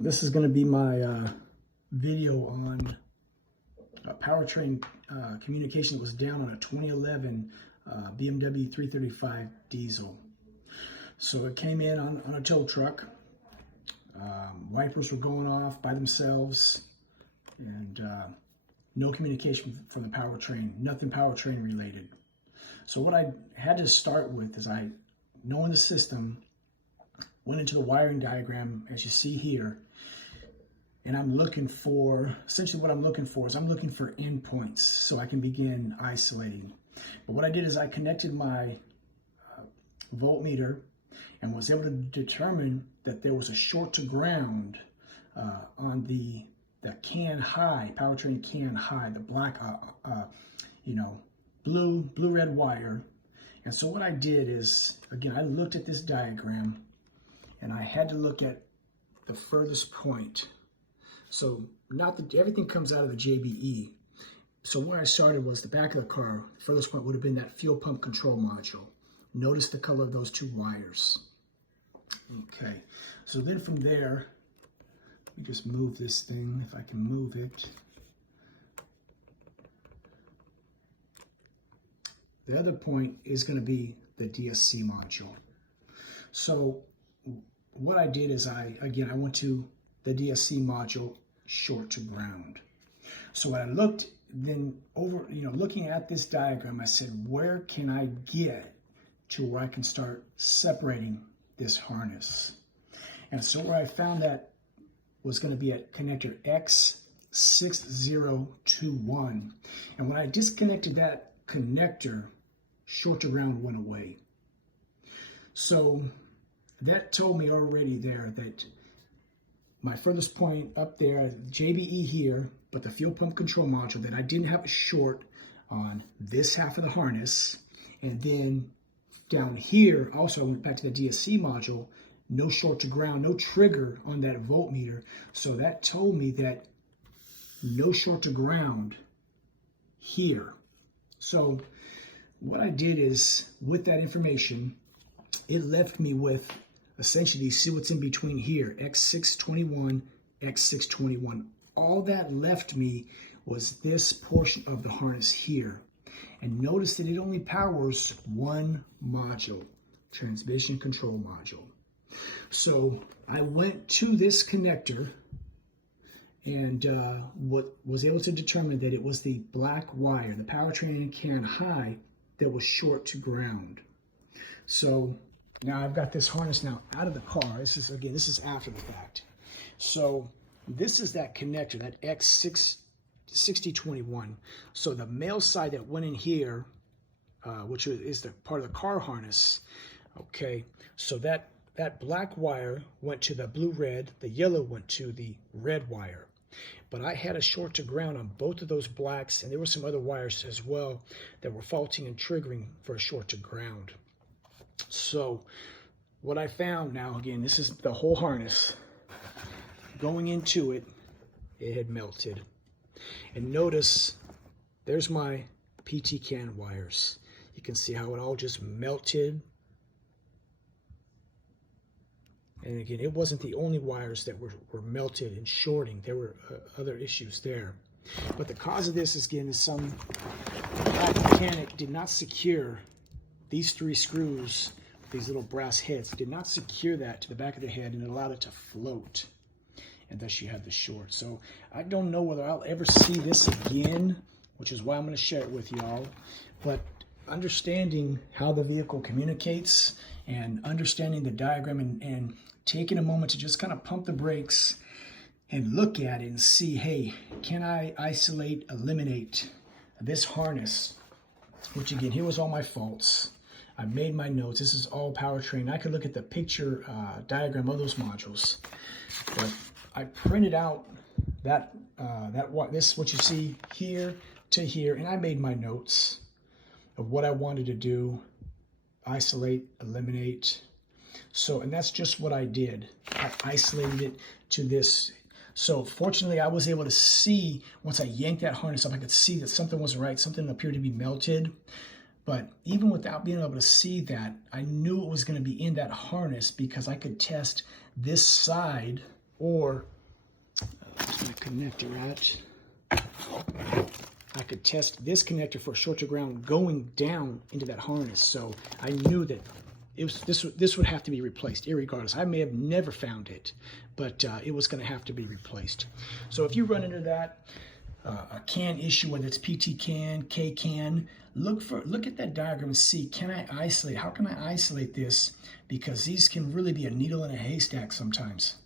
This is going to be my video on powertrain communication that was down on a 2011 BMW 335 diesel. So it came in on a tow truck. Wipers were going off by themselves, and no communication from the powertrain, nothing powertrain related. So what I had to start with is, knowing the system, went into the wiring diagram as you see here, and I'm looking for, essentially what I'm looking for is I'm looking for endpoints so I can begin isolating. But what I did is I connected my voltmeter and was able to determine that there was a short to ground on the can high, powertrain can high, the black, blue-red wire. And so what I did is, again, I looked at this diagram and I had to look at the furthest point. So not that everything comes out of the JBE. So where I started was the back of the car. The furthest point would have been that fuel pump control module. Notice the color of those two wires. Okay, so then from there, let me just move this thing, if I can move it. The other point is going to be the DSC module. So what I did is I went to the DSC module short to ground. So when I looked then over, looking at this diagram, I said, where can I get to where I can start separating this harness? And so where I found that was going to be at connector X6021. And when I disconnected that connector, short to ground went away. So that told me already there that my furthest point up there, JBE here, but the fuel pump control module, that I didn't have a short on this half of the harness. And then down here, also I went back to the DSC module, no short to ground, no trigger on that voltmeter. So that told me that no short to ground here. So what I did is, with that information, it left me with, essentially, see what's in between here, X621, X621. All that left me was this portion of the harness here. And notice that it only powers one module, transmission control module. So I went to this connector and was able to determine that it was the black wire, the powertrain can high, that was short to ground. So now I've got this harness now out of the car. This is after the fact. So this is that connector, that X6021. So the male side that went in here, which is the part of the car harness, okay, so that black wire went to the blue-red, the yellow went to the red wire. But I had a short to ground on both of those blacks, and there were some other wires as well that were faulting and triggering for a short to ground. So what I found now, again, this is the whole harness. Going into it, it had melted. And notice, there's my PT can wires. You can see how it all just melted. And again, it wasn't the only wires that were melted and shorting. There were other issues there. But the cause of this, again, is some black mechanic did not secure these three screws, these little brass heads, did not secure that to the back of the head, and it allowed it to float. And thus you have the short. So I don't know whether I'll ever see this again, which is why I'm going to share it with y'all. But understanding how the vehicle communicates and understanding the diagram and taking a moment to just kind of pump the brakes and look at it and see, hey, can I isolate, eliminate this harness? Which again, here was all my faults. I made my notes. This is all powertrain. I could look at the picture diagram of those modules, but I printed out this what you see here to here, and I made my notes of what I wanted to do, isolate, eliminate. So, and that's just what I did. I isolated it to this. So fortunately, I was able to see, once I yanked that harness up, I could see that something wasn't right. Something appeared to be melted. But even without being able to see that, I knew it was going to be in that harness because I could test this side or where's my connector at? I could test this connector for short to ground going down into that harness. So I knew that this would have to be replaced irregardless. I may have never found it, but it was going to have to be replaced. So if you run into that, a CAN issue, whether it's PT CAN, K CAN, look at that diagram and see, can I isolate? How can I isolate this? Because these can really be a needle in a haystack sometimes.